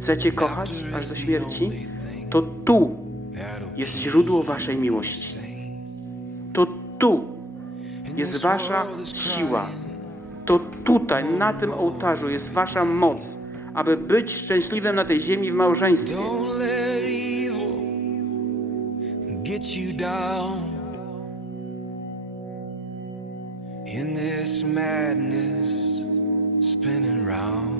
chcecie kochać aż do śmierci, to tu jest źródło waszej miłości. To tu jest wasza siła. To tutaj, na tym ołtarzu jest wasza moc, aby być szczęśliwym na tej ziemi w małżeństwie. In this madness spinning round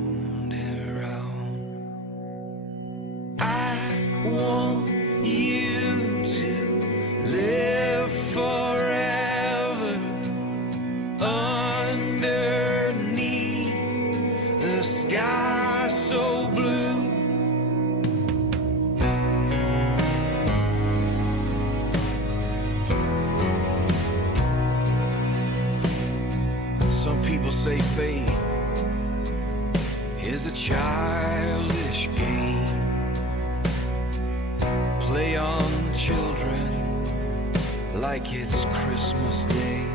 say faith is a childish game. Play on children like it's Christmas Day.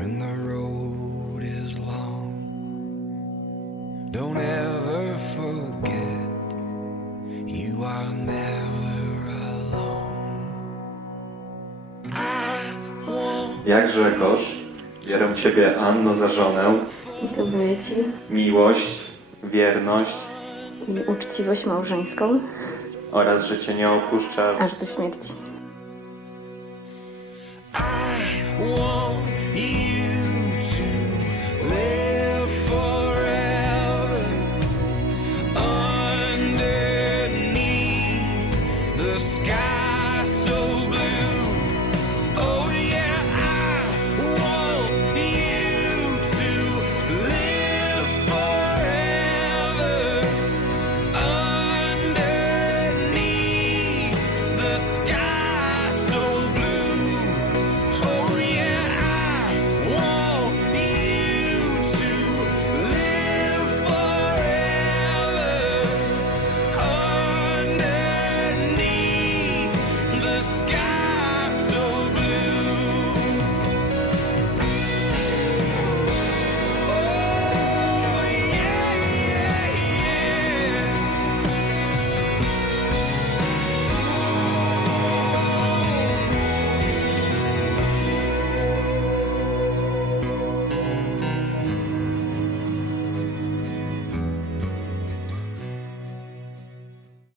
when the road is long. Don't ever forget you are never alone. Jak Grzegorz, biorę Ciebie, Anno, za żonę. I zdobyję Ci Miłość, wierność i uczciwość małżeńską, oraz że Cię nie opuszczę aż do śmierci. I won't